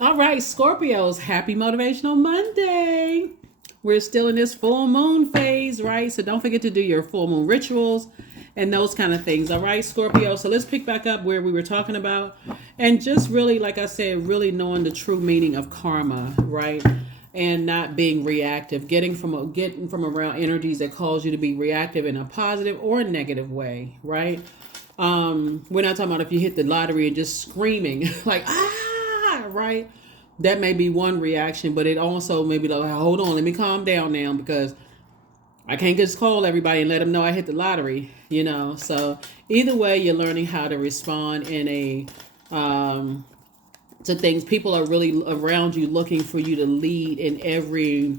All right, Scorpios, happy Motivational Monday. We're still in this full moon phase, right? So don't forget to do your full moon rituals and those kind of things. All right, Scorpio. So let's pick back up where we were talking about. And just really, like I said, really knowing the true meaning of karma, right? And not being reactive, getting from around energies that cause you to be reactive in a positive or a negative way, right? We're not talking about if you hit the lottery and just screaming like right? That may be one reaction, but it also may be like, hold on, let me calm down now because I can't just call everybody and let them know I hit the lottery. So either way, you're learning how to respond in a to things. People are really around you looking for you to lead in every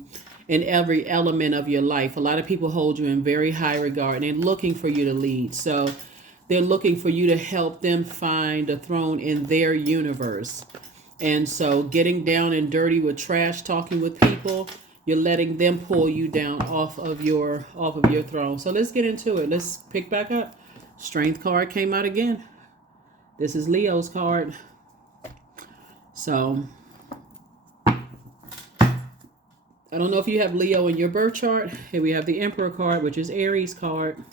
element of your life. A lot of people hold you in very high regard and they're looking for you to lead. So they're looking for you to help them find a throne in their universe. And so getting down and dirty with trash talking with people, you're letting them pull you down off of your throne. So let's get into it. Let's pick back up. Strength card came out again. This is Leo's card. So I don't know if you have Leo in your birth chart. Here we have the Emperor card, which is Aries card.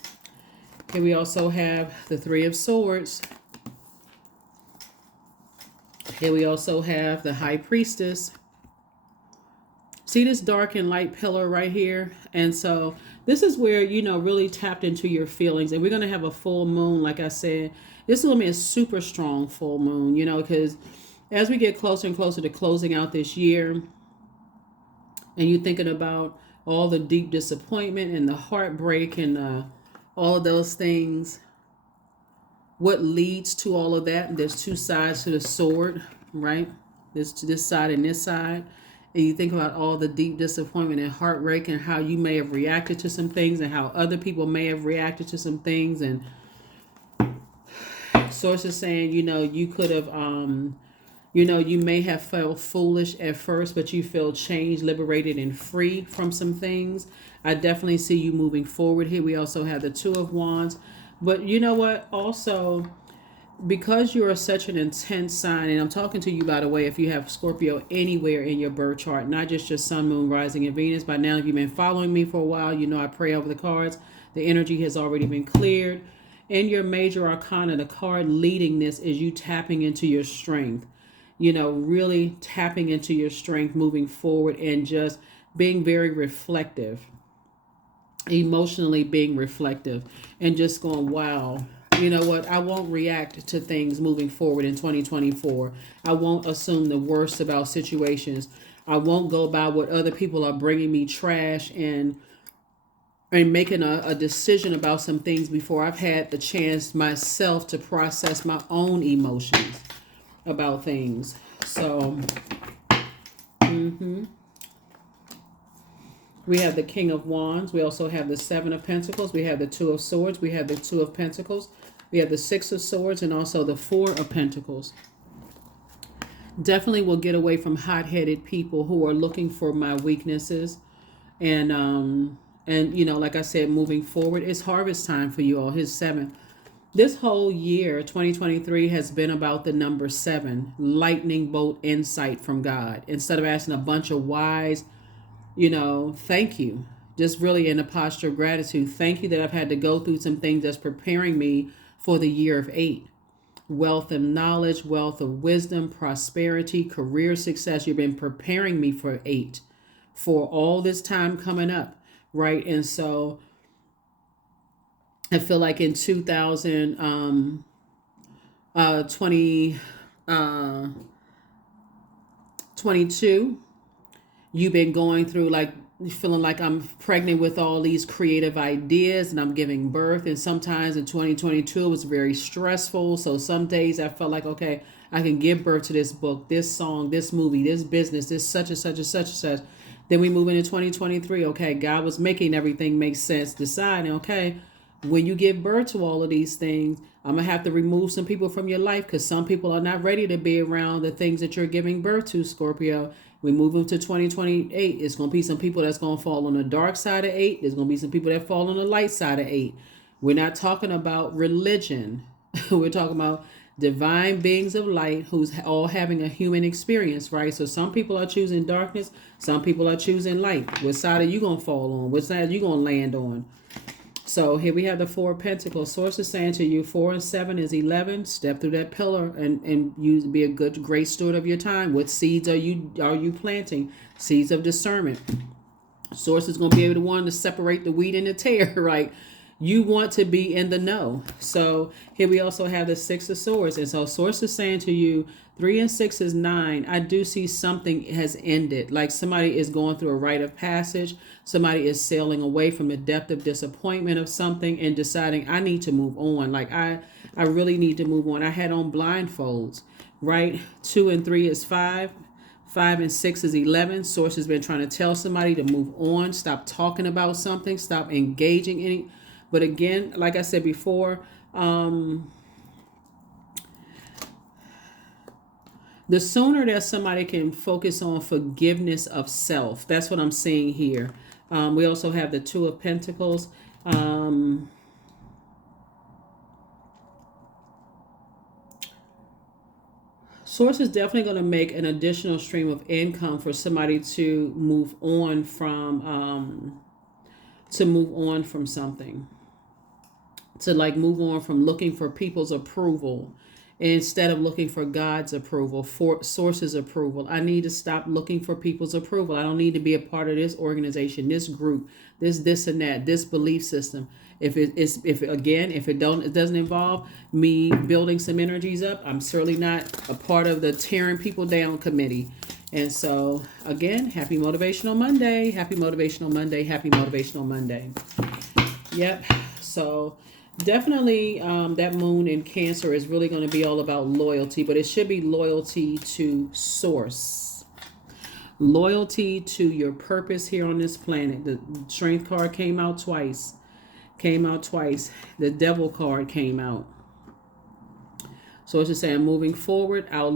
Here we also have the Three of Swords. Here we also have the High Priestess. See this dark and light pillar right here? And so this is where, really tapped into your feelings. And we're going to have a full moon, like I said. This is going to be a super strong full moon, because as we get closer and closer to closing out this year, and you're thinking about all the deep disappointment and the heartbreak and all of those things, what leads to all of that? There's two sides to the sword, right? There's this side and this side. And you think about all the deep disappointment and heartbreak and how you may have reacted to some things and how other people may have reacted to some things. And sources saying, you could have, you may have felt foolish at first, but you feel changed, liberated, and free from some things. I definitely see you moving forward here. We also have the Two of Wands. But you know what? Also, because you are such an intense sign, and I'm talking to you, by the way, if you have Scorpio anywhere in your birth chart, not just your sun, moon, rising, and Venus. By now, if you've been following me for a while, I pray over the cards. The energy has already been cleared. In your major arcana, the card leading this is you tapping into your strength. Really tapping into your strength, moving forward, and just being very reflective. Emotionally being reflective and just going, wow, you know what? I won't react to things moving forward in 2024. I won't assume the worst about situations. I won't go by what other people are bringing me trash and making a decision about some things before I've had the chance myself to process my own emotions about things. So, we have the King of Wands. We also have the Seven of Pentacles. We have the Two of Swords. We have the Two of Pentacles. We have the Six of Swords and also the Four of Pentacles. Definitely will get away from hot-headed people who are looking for my weaknesses. And like I said, moving forward, it's harvest time for you all. His 7. This whole year, 2023, has been about the number 7. Lightning bolt insight from God. Instead of asking a bunch of whys, thank you. Just really in a posture of gratitude. Thank you that I've had to go through some things that's preparing me for the year of 8. Wealth and knowledge, wealth of wisdom, prosperity, career success. You've been preparing me for 8, for all this time coming up, right? And so I feel like in 2022, you've been going through feeling like I'm pregnant with all these creative ideas and I'm giving birth. And sometimes in 2022, it was very stressful. So some days I felt like, okay, I can give birth to this book, this song, this movie, this business, this such and such and such and such. Then we move into 2023. Okay, God was making everything make sense, deciding, okay, when you give birth to all of these things, I'm going to have to remove some people from your life because some people are not ready to be around the things that you're giving birth to, Scorpio. We move into 2028. It's going to be some people that's going to fall on the dark side of 8. There's going to be some people that fall on the light side of 8. We're not talking about religion. We're talking about divine beings of light who's all having a human experience, right? So some people are choosing darkness, some people are choosing light. What side are you going to fall on? What side are you going to land on? So here we have the Four of Pentacles. Source is saying to you, 4 and 7 is 11. Step through that pillar and use be a good, great steward of your time. What seeds are you planting? Seeds of discernment. Source is going to be able to one to separate the wheat and the tare, right? You want to be in the know. So here we also have the Six of Swords. And so Source is saying to you, 3 and 6 is 9. I do see something has ended. Like somebody is going through a rite of passage. Somebody is sailing away from the depth of disappointment of something and deciding I need to move on. Like I really need to move on. I had on blindfolds, right? 2 and 3 is 5. 5 and 6 is 11. Source has been trying to tell somebody to move on. Stop talking about something. Stop engaging in it. But again, like I said before, the sooner that somebody can focus on forgiveness of self, that's what I'm seeing here. We also have the Two of Pentacles. Source is definitely going to make an additional stream of income for somebody to move on from something. To like move on from looking for people's approval instead of looking for God's approval, for Source's approval. I need to stop looking for people's approval. I don't need to be a part of this organization, this group, this and that, this belief system. If it doesn't involve me building some energies up, I'm certainly not a part of the tearing people down committee. And so again, happy Motivational Monday, happy Motivational Monday, happy Motivational Monday. Yep. So definitely that moon in Cancer is really going to be all about loyalty, but it should be loyalty to Source. Loyalty to your purpose here on this planet. The Strength card came out twice. The Devil card came out. So it's just saying, moving forward, I'll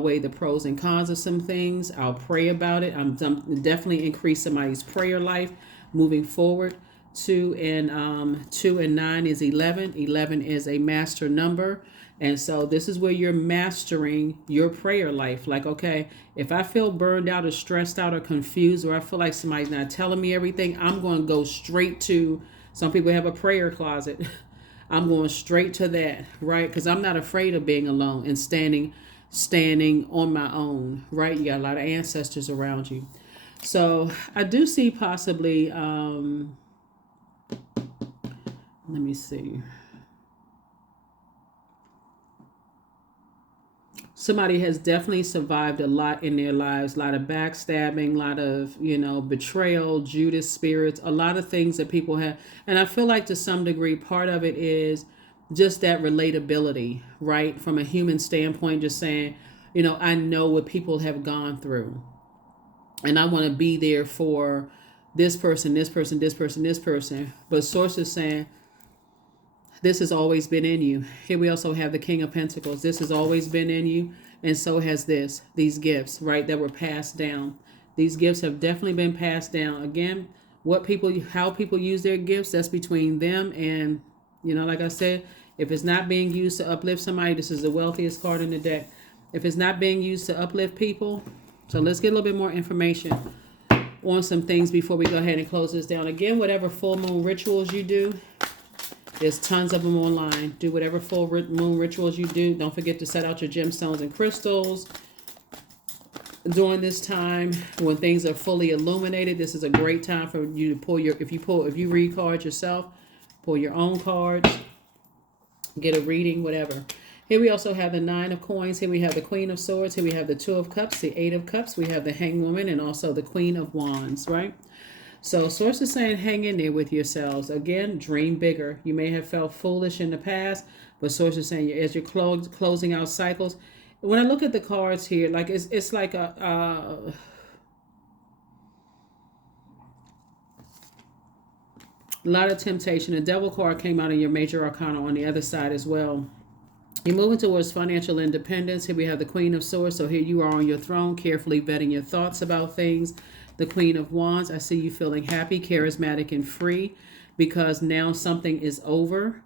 weigh the pros and cons of some things. I'll pray about it. I'm definitely increase somebody's prayer life moving forward. 2 and 9 is 11. 11 is a master number. And so this is where you're mastering your prayer life. Like, okay, if I feel burned out or stressed out or confused, or I feel like somebody's not telling me everything, I'm going to go straight to, some people have a prayer closet. I'm going straight to that, right? Because I'm not afraid of being alone and standing on my own, right? You got a lot of ancestors around you. So I do see possibly, let me see. Somebody has definitely survived a lot in their lives, a lot of backstabbing, a lot of, betrayal, Judas spirits, a lot of things that people have. And I feel like to some degree, part of it is just that relatability, right? From a human standpoint, just saying, I know what people have gone through. And I want to be there for this person, this person, this person, this person. But Source is saying, this has always been in you. Here we also have the King of Pentacles. This has always been in you. And so has these gifts, right, that were passed down. These gifts have definitely been passed down. Again, how people use their gifts, that's between them and, like I said, if it's not being used to uplift somebody, this is the wealthiest card in the deck. If it's not being used to uplift people, so let's get a little bit more information on some things before we go ahead and close this down. Again, whatever full moon rituals you do, there's tons of them online. Do whatever full moon rituals you do. Don't forget to set out your gemstones and crystals during this time when things are fully illuminated. This is a great time for you to pull if you read cards yourself, pull your own cards, get a reading, whatever. Here we also have the 9 of Coins. Here we have the Queen of Swords. Here we have the 2 of Cups, the 8 of Cups. We have the Hanged Woman and also the Queen of Wands, right? So Source is saying hang in there with yourselves. Again, dream bigger. You may have felt foolish in the past, but Source is saying as you're closing out cycles. When I look at the cards here, like it's like a lot of temptation. The Devil card came out in your major arcana on the other side as well. You're moving towards financial independence. Here we have the Queen of Swords. So here you are on your throne, carefully vetting your thoughts about things. The Queen of Wands, I see you feeling happy, charismatic, and free because now something is over.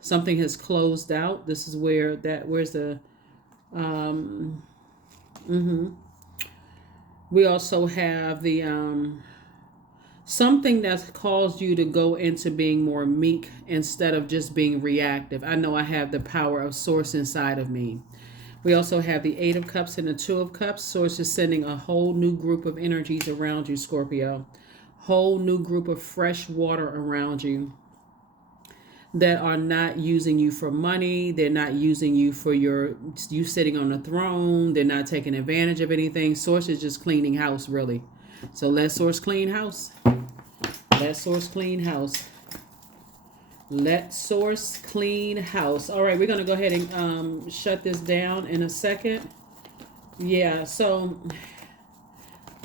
something has closed out. This is where where's the, um, mm-hmm. We also have the, something that's caused you to go into being more meek instead of just being reactive. I know I have the power of source inside of me. We also have the Eight of Cups and the Two of Cups. Source is sending a whole new group of energies around you, Scorpio. Whole new group of fresh water around you that are not using you for money. They're not using you for you sitting on the throne. They're not taking advantage of anything. Source is just cleaning house, really. So let Source clean house. Let Source clean house. Let Source clean house. All right, we're going to go ahead and shut this down in a second. Yeah, so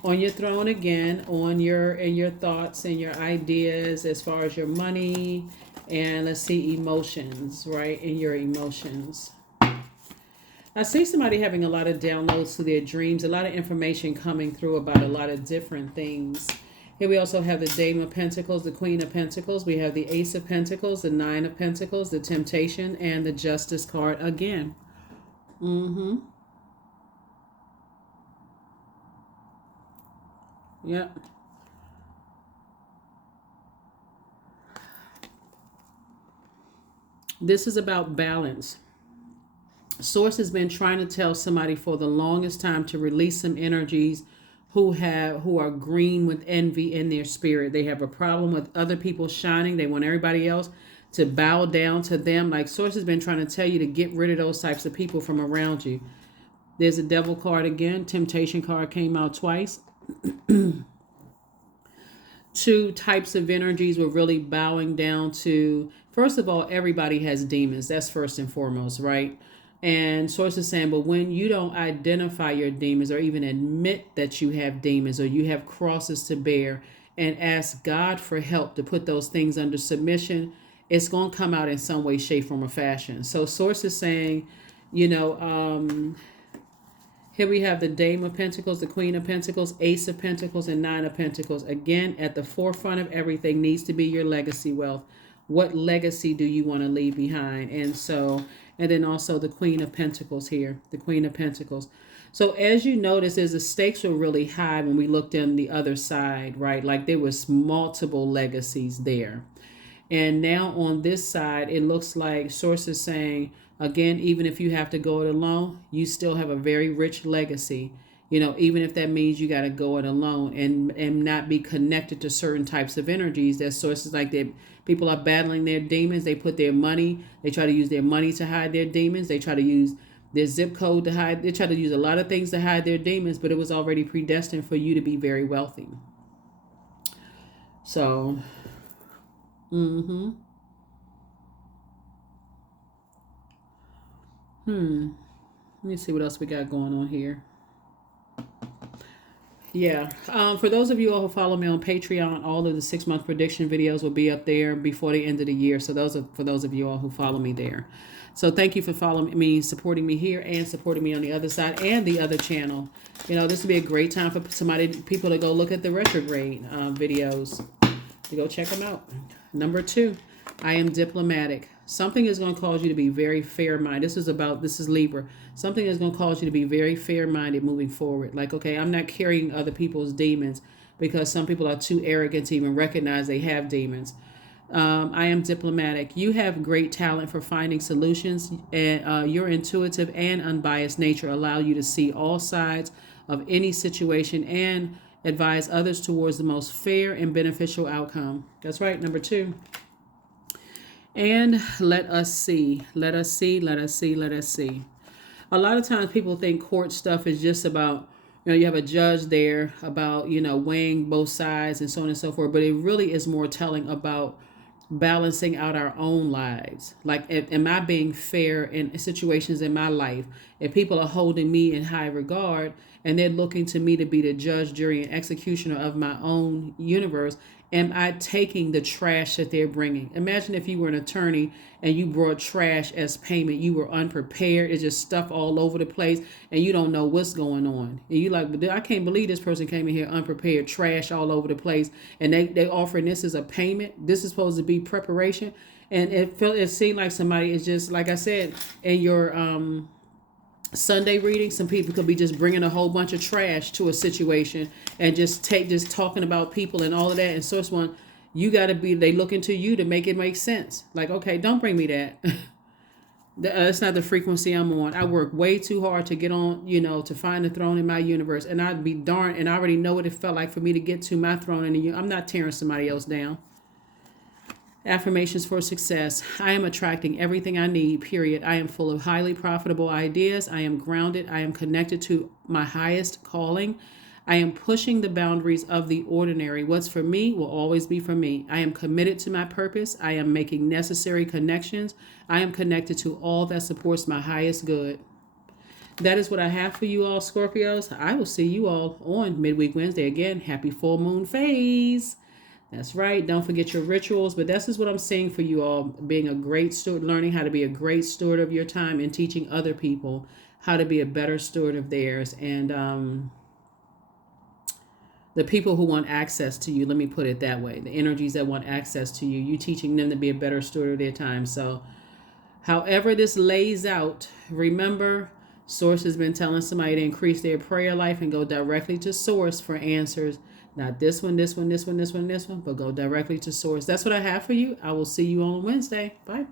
on your throne again, on your thoughts and your ideas as far as your money, and let's see, emotions, right? In your emotions. I see somebody having a lot of downloads to their dreams, a lot of information coming through about a lot of different things. Here we also have the Dame of Pentacles, the Queen of Pentacles. We have the Ace of Pentacles, the Nine of Pentacles, the Temptation, and the Justice card again. Mm-hmm. Yep. This is about balance. Source has been trying to tell somebody for the longest time to release some energies who are green with envy in their spirit. They have a problem with other people shining. They want everybody else to bow down to them. Like Source has been trying to tell you to get rid of those types of people from around you. There's a Devil card again. Temptation card came out twice. Two types of energies were really bowing down to, first of all, everybody has demons. That's first and foremost, right? And Source is saying, but when you don't identify your demons or even admit that you have demons or you have crosses to bear and ask God for help to put those things under submission, it's going to come out in some way, shape, form, or fashion. So Source is saying, here we have the Dame of Pentacles, the Queen of Pentacles, Ace of Pentacles, and Nine of Pentacles. Again, at the forefront of everything needs to be your legacy wealth. What legacy do you want to leave behind? And then also the Queen of Pentacles here, the Queen of Pentacles. So as you notice, the stakes were really high when we looked on the other side, right? Like there was multiple legacies there. And now on this side, it looks like Source is saying, again, even if you have to go it alone, you still have a very rich legacy. Even if that means you got to go it alone and not be connected to certain types of energies. That Sources like that people are battling their demons. They put their money, they try to use their money to hide their demons. They try to use their zip code to hide. They try to use a lot of things to hide their demons, but it was already predestined for you to be very wealthy. So, let me see what else we got going on here. Yeah. For those of you all who follow me on Patreon, all of the 6-month prediction videos will be up there before the end of the year. So those are for those of you all who follow me there. So thank you for following me, supporting me here, and supporting me on the other side and the other channel. This would be a great time for people to go look at the retrograde videos. To go check them out. Number 2, I am diplomatic. Something is going to cause you to be very fair-minded. This is Libra. Something is going to cause you to be very fair-minded moving forward. Like, okay, I'm not carrying other people's demons because some people are too arrogant to even recognize they have demons. I am diplomatic. You have great talent for finding solutions, and your intuitive and unbiased nature allow you to see all sides of any situation and advise others towards the most fair and beneficial outcome. That's right, number 2. And let us see. Let us see. Let us see. Let us see. A lot of times people think court stuff is just about, you have a judge there about, weighing both sides and so on and so forth. But it really is more telling about balancing out our own lives. Like, am I being fair in situations in my life? If people are holding me in high regard and they're looking to me to be the judge, jury, and executioner of my own universe, am I taking the trash that they're bringing? Imagine if you were an attorney and you brought trash as payment. You were unprepared. It's just stuff all over the place and you don't know what's going on. And you like, but I can't believe this person came in here unprepared, trash all over the place. And they offering this as a payment. This is supposed to be preparation. And it seemed like somebody is just, like I said, in your Sunday reading, some people could be just bringing a whole bunch of trash to a situation and just talking about people and all of that. And source one, you got to be, they looking to you to make it make sense. Like, okay, don't bring me that. That's not the frequency I'm on. I work way too hard to get on, to find the throne in my universe. And I'd be darned, and I already know what it felt like for me to get to my throne in the universe. I'm not tearing somebody else down. Affirmations for success. I am attracting everything I need, period. I am full of highly profitable ideas. I am grounded. I am connected to my highest calling. I am pushing the boundaries of the ordinary. What's for me will always be for me. I am committed to my purpose. I am making necessary connections. I am connected to all that supports my highest good. That is what I have for you all, Scorpios. I will see you all on Midweek Wednesday. Again, happy full moon phase. That's right. Don't forget your rituals. But this is what I'm saying for you all. Being a great steward, learning how to be a great steward of your time, and teaching other people how to be a better steward of theirs. And the people who want access to you, let me put it that way. The energies that want access to you, you teaching them to be a better steward of their time. So however this lays out, remember, Source has been telling somebody to increase their prayer life and go directly to Source for answers. Not this one, this one, this one, this one, this one, but go directly to Source. That's what I have for you. I will see you on Wednesday. Bye.